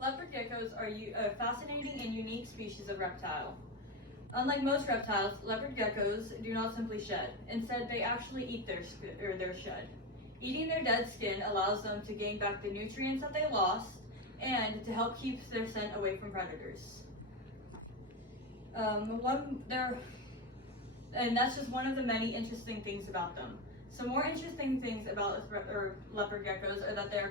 Leopard geckos are a fascinating and unique species of reptile. Unlike most reptiles, leopard geckos do not simply shed. Instead, they actually eat their shed. Eating their dead skin allows them to gain back the nutrients that they lost and to help keep their scent away from predators. And that's just one of the many interesting things about them. Some more interesting things about leopard geckos are that they are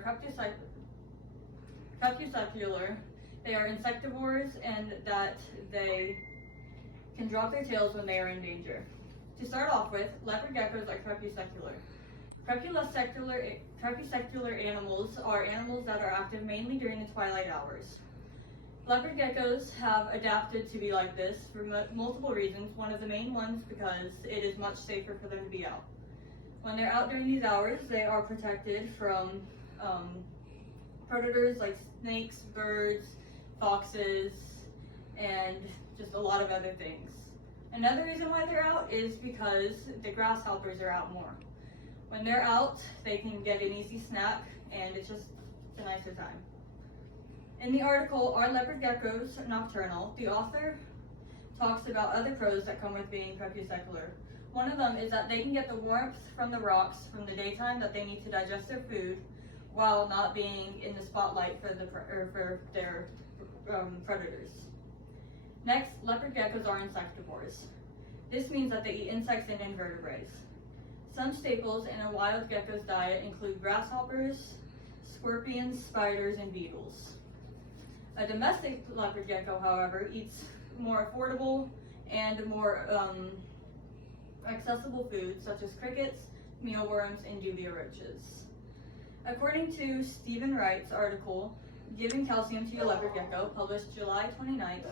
crepuscular, they are insectivores, and that they can drop their tails when they are in danger. To start off with, leopard geckos are crepuscular. Crepuscular animals are animals that are active mainly during the twilight hours. Leopard geckos have adapted to be like this for multiple reasons. One of the main ones because it is much safer for them to be out. When they're out during these hours, they are protected from predators like snakes, birds, foxes, and just a lot of other things. Another reason why they're out is because the grasshoppers are out more. When they're out, they can get an easy snack, and it's just a nicer time. In the article, Are Leopard Geckos Nocturnal?, the author talks about other pros that come with being crepuscular. One of them is that they can get the warmth from the rocks from the daytime that they need to digest their food while not being in the spotlight for their predators. Next, leopard geckos are insectivores. This means that they eat insects and invertebrates. Some staples in a wild gecko's diet include grasshoppers, scorpions, spiders, and beetles. A domestic leopard gecko, however, eats more affordable and more accessible foods such as crickets, mealworms, and dubia roaches. According to Stephen Wright's article, Giving Calcium to Your Leopard Gecko, published July 29,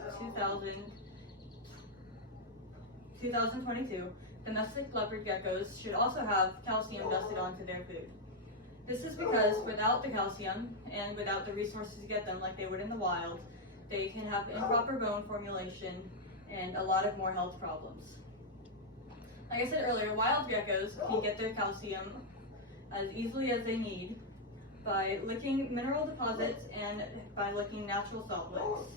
2022, domestic leopard geckos should also have calcium dusted onto their food. This is because without the calcium and without the resources to get them like they would in the wild, they can have improper bone formulation and a lot of more health problems. Like I said earlier, wild geckos can get their calcium as easily as they need by licking mineral deposits and by licking natural salt licks.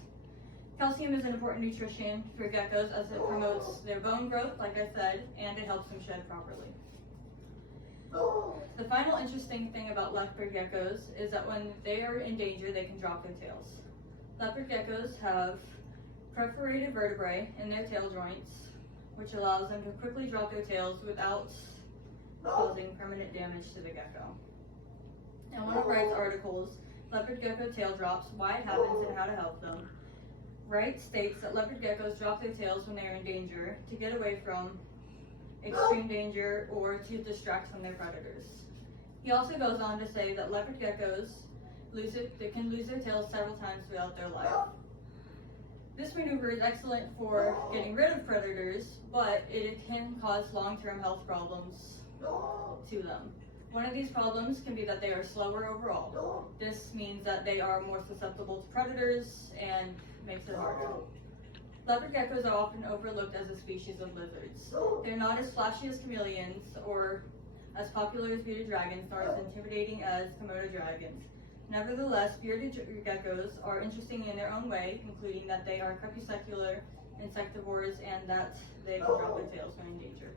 Calcium is an important nutrition for geckos as it promotes their bone growth, like I said, and it helps them shed properly. The final interesting thing about leopard geckos is that when they are in danger, they can drop their tails. Leopard geckos have perforated vertebrae in their tail joints, which allows them to quickly drop their tails without causing permanent damage to the gecko. In one of Wright's articles, Leopard Gecko Tail Drops, Why It Happens and How to Help Them, Wright states that leopard geckos drop their tails when they are in danger to get away from extreme danger or to distract from their predators. He also goes on to say that leopard geckos can lose their tails several times throughout their life. This maneuver is excellent for getting rid of predators, but it can cause long-term health problems to them. One of these problems can be that they are slower overall. This means that they are more susceptible to predators and makes it harder. Leopard geckos are often overlooked as a species of lizards. They're not as flashy as chameleons or as popular as bearded dragons, nor as intimidating as Komodo dragons. Nevertheless, bearded geckos are interesting in their own way, including that they are crepuscular insectivores and that they can drop their tails when in danger.